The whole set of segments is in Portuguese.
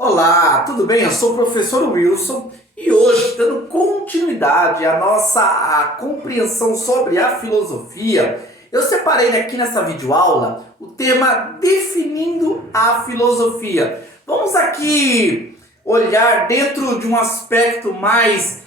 Olá, tudo bem? Eu sou o professor Wilson e hoje, dando continuidade à nossa compreensão sobre a filosofia, eu separei aqui nessa videoaula o tema Definindo a Filosofia. Vamos aqui olhar dentro de um aspecto mais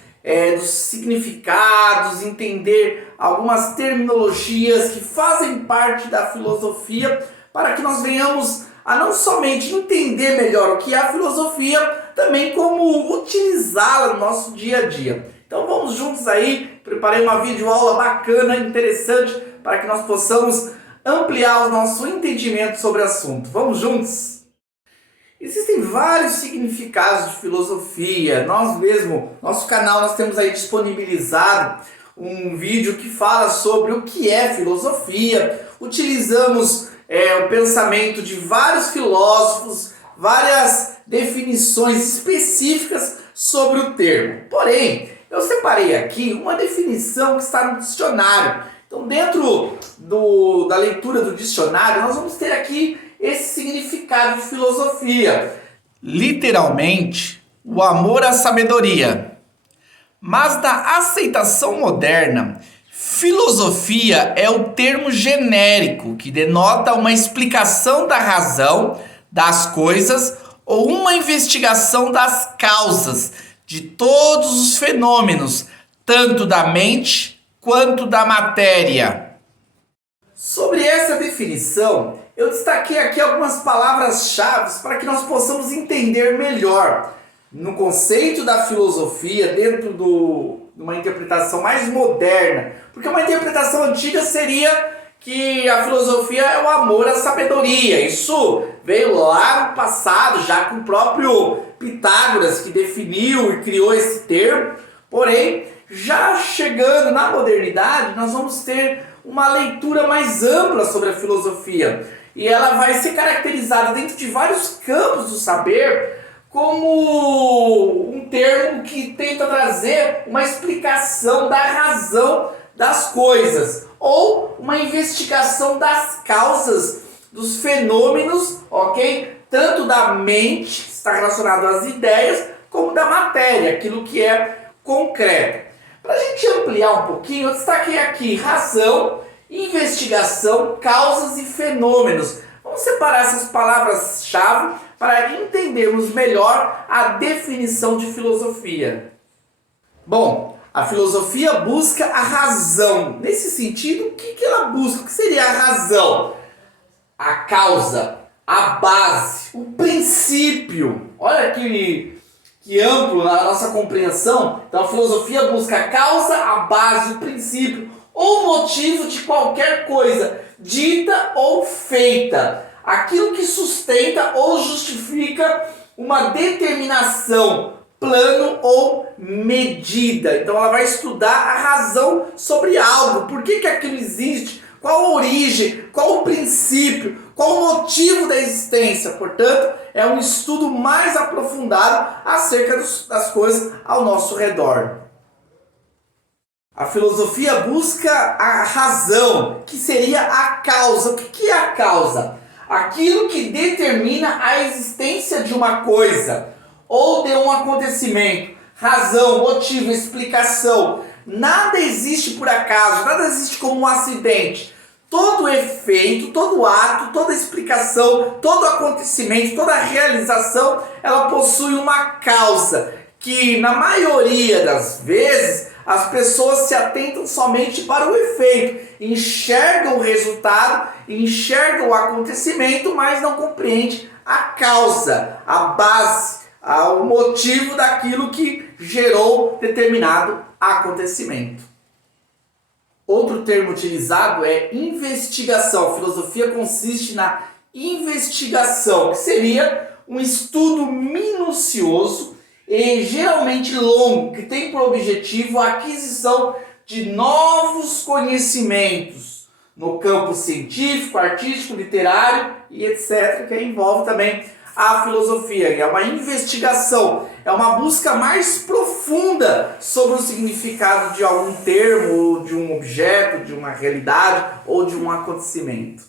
dos significados, entender algumas terminologias que fazem parte da filosofia para que nós venhamos a não somente entender melhor o que é a filosofia, também como utilizá-la no nosso dia a dia. Então vamos juntos aí, preparei uma videoaula bacana, interessante, para que nós possamos ampliar o nosso entendimento sobre o assunto. Vamos juntos? Existem vários significados de filosofia. Nós mesmo, nosso canal, nós temos aí disponibilizado um vídeo que fala sobre o que é filosofia. Utilizamos o pensamento de vários filósofos, várias definições específicas sobre o termo. Porém, eu separei aqui uma definição que está no dicionário. Então, dentro da leitura do dicionário, nós vamos ter aqui esse significado de filosofia. Literalmente, o amor à sabedoria. Mas na aceitação moderna, filosofia é o termo genérico que denota uma explicação da razão das coisas ou uma investigação das causas de todos os fenômenos, tanto da mente quanto da matéria. Sobre essa definição, eu destaquei aqui algumas palavras-chave para que nós possamos entender melhor no conceito da filosofia dentro de uma interpretação mais moderna. Porque uma interpretação antiga seria que a filosofia é o amor à sabedoria. Isso veio lá no passado, já com o próprio Pitágoras, que definiu e criou esse termo. Porém, já chegando na modernidade, nós vamos ter uma leitura mais ampla sobre a filosofia. E ela vai ser caracterizada dentro de vários campos do saber como um termo que tenta trazer uma explicação da razão das coisas ou uma investigação das causas dos fenômenos, ok? Tanto da mente, que está relacionado às ideias, como da matéria, aquilo que é concreto. Para a gente ampliar um pouquinho, eu destaquei aqui razão, investigação, causas e fenômenos. Vamos separar essas palavras-chave para entendermos melhor a definição de filosofia. Bom, a filosofia busca a razão. Nesse sentido, o que ela busca? O que seria a razão? A causa, a base, o princípio. Olha que amplo a nossa compreensão. Então a filosofia busca a causa, a base, o princípio ou motivo de qualquer coisa, dita ou feita. Aquilo que sustenta ou justifica uma determinação, plano ou medida. Então ela vai estudar a razão sobre algo. Por que aquilo existe? Qual a origem? Qual o princípio? Qual o motivo da existência? Portanto, é um estudo mais aprofundado acerca das coisas ao nosso redor. A filosofia busca a razão, que seria a causa. O que é a causa? Aquilo que determina a existência de uma coisa ou de um acontecimento. Razão, motivo, explicação. Nada existe por acaso, nada existe como um acidente. Todo efeito, todo ato, toda explicação, todo acontecimento, toda realização, ela possui uma causa que, na maioria das vezes, as pessoas se atentam somente para o efeito, enxergam o resultado, enxergam o acontecimento, mas não compreendem a causa, a base, o motivo daquilo que gerou determinado acontecimento. Outro termo utilizado é investigação. A filosofia consiste na investigação, que seria um estudo minucioso e geralmente longo, que tem por objetivo a aquisição de novos conhecimentos no campo científico, artístico, literário e etc., que envolve também a filosofia. É uma investigação, é uma busca mais profunda sobre o significado de algum termo, de um objeto, de uma realidade ou de um acontecimento.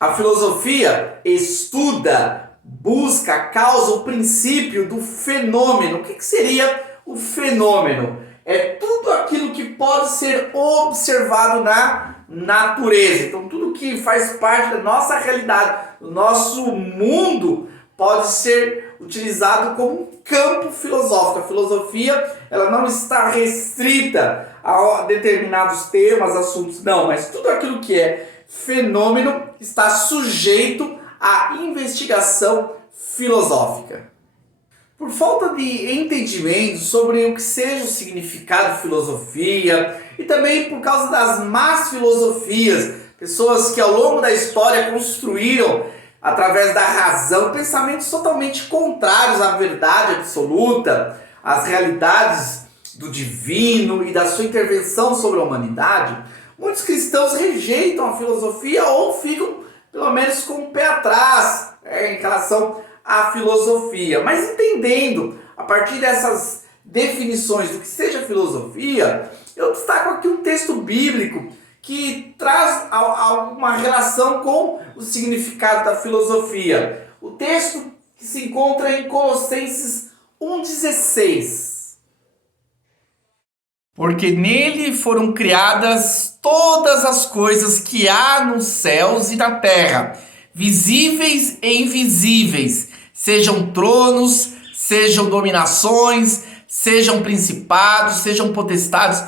A filosofia estuda busca a causa, o princípio do fenômeno. O que seria o fenômeno? É tudo aquilo que pode ser observado na natureza. Então, tudo que faz parte da nossa realidade, do nosso mundo, pode ser utilizado como um campo filosófico. A filosofia, ela não está restrita a determinados temas, assuntos, não, mas tudo aquilo que é fenômeno está sujeito à investigação filosófica. Por falta de entendimento sobre o que seja o significado de filosofia e também por causa das más filosofias, pessoas que ao longo da história construíram, através da razão, pensamentos totalmente contrários à verdade absoluta, às realidades do divino e da sua intervenção sobre a humanidade, muitos cristãos rejeitam a filosofia ou ficam, pelo menos, com o pé atrás em relação à filosofia. Mas entendendo, a partir dessas definições do que seja filosofia, eu destaco aqui um texto bíblico que traz alguma relação com o significado da filosofia. O texto que se encontra em Colossenses 1,16. Porque nele foram criadas todas as coisas que há nos céus e na terra, visíveis e invisíveis, sejam tronos, sejam dominações, sejam principados, sejam potestades,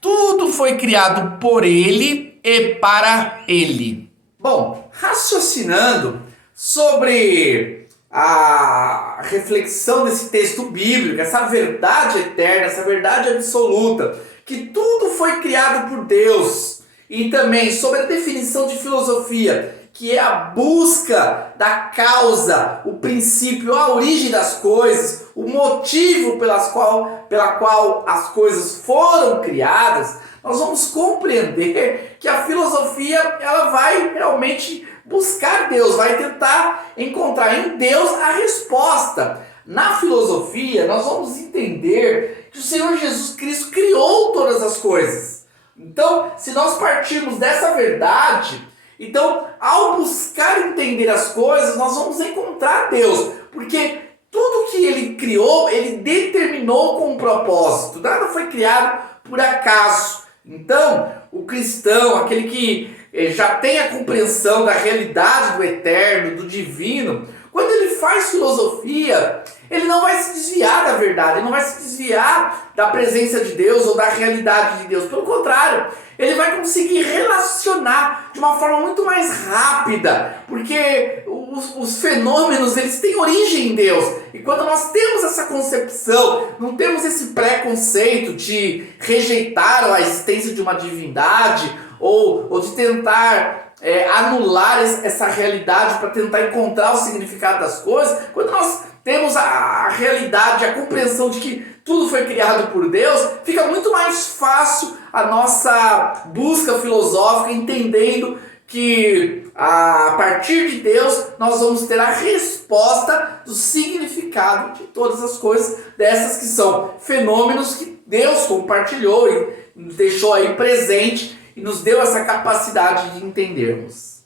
tudo foi criado por ele e para ele. Bom, raciocinando sobre a reflexão desse texto bíblico, essa verdade eterna, essa verdade absoluta, que tudo foi criado por Deus, e também sobre a definição de filosofia, que é a busca da causa, o princípio, a origem das coisas, o motivo pela qual as coisas foram criadas, nós vamos compreender que a filosofia ela vai realmente buscar Deus, vai tentar encontrar em Deus a resposta. Na filosofia, nós vamos entender que o Senhor Jesus Cristo criou todas as coisas. Então, se nós partirmos dessa verdade, então, ao buscar entender as coisas, nós vamos encontrar Deus, porque tudo que Ele criou, Ele determinou com um propósito. Nada foi criado por acaso. Então, o cristão, aquele que já tem a compreensão da realidade do eterno, do divino, quando ele faz filosofia, ele não vai se desviar da verdade, ele não vai se desviar da presença de Deus ou da realidade de Deus. Pelo contrário, ele vai conseguir relacionar de uma forma muito mais rápida, porque os fenômenos eles têm origem em Deus. E quando nós temos essa concepção, não temos esse preconceito de rejeitar a existência de uma divindade ou de tentar anular essa realidade para tentar encontrar o significado das coisas, quando nós temos a realidade, a compreensão de que tudo foi criado por Deus, fica muito mais fácil a nossa busca filosófica, entendendo que a partir de Deus nós vamos ter a resposta do significado de todas as coisas, dessas que são fenômenos que Deus compartilhou e nos deixou aí presente e nos deu essa capacidade de entendermos.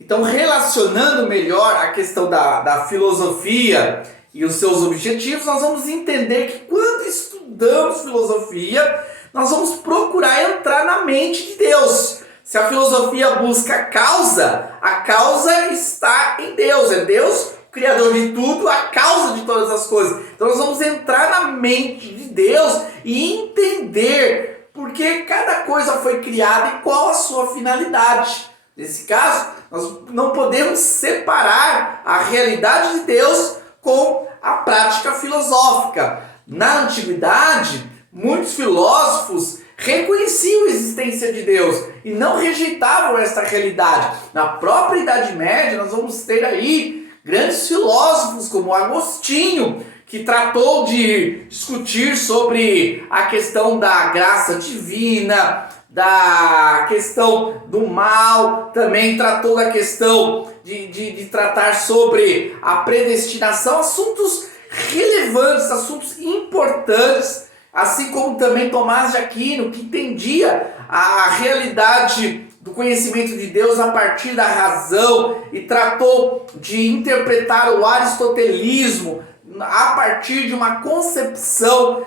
Então, relacionando melhor a questão da filosofia e os seus objetivos, nós vamos entender que quando estudamos filosofia, nós vamos procurar entrar na mente de Deus. Se a filosofia busca a causa está em Deus. É Deus, o Criador de tudo, a causa de todas as coisas. Então nós vamos entrar na mente de Deus e entender por que cada coisa foi criada e qual a sua finalidade. Nesse caso, nós não podemos separar a realidade de Deus com a prática filosófica. Na antiguidade, muitos filósofos reconheciam a existência de Deus e não rejeitavam essa realidade. Na própria Idade Média, nós vamos ter aí grandes filósofos como Agostinho, que tratou de discutir sobre a questão da graça divina, da questão do mal, também tratou da questão de tratar sobre a predestinação, assuntos relevantes, assuntos importantes, assim como também Tomás de Aquino, que entendia a realidade do conhecimento de Deus a partir da razão e tratou de interpretar o aristotelismo a partir de uma concepção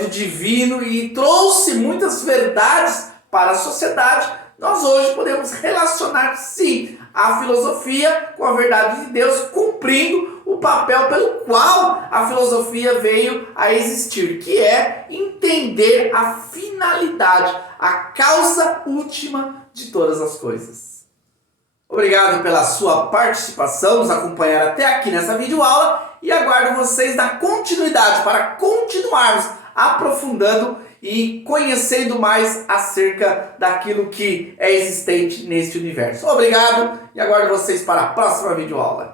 do divino e trouxe muitas verdades para a sociedade, nós hoje podemos relacionar sim a filosofia com a verdade de Deus, cumprindo o papel pelo qual a filosofia veio a existir, que é entender a finalidade, a causa última de todas as coisas. Obrigado pela sua participação, nos acompanhar até aqui nessa videoaula e aguardo vocês na continuidade para continuarmos aprofundando e conhecendo mais acerca daquilo que é existente neste universo. Obrigado e aguardo vocês para a próxima videoaula.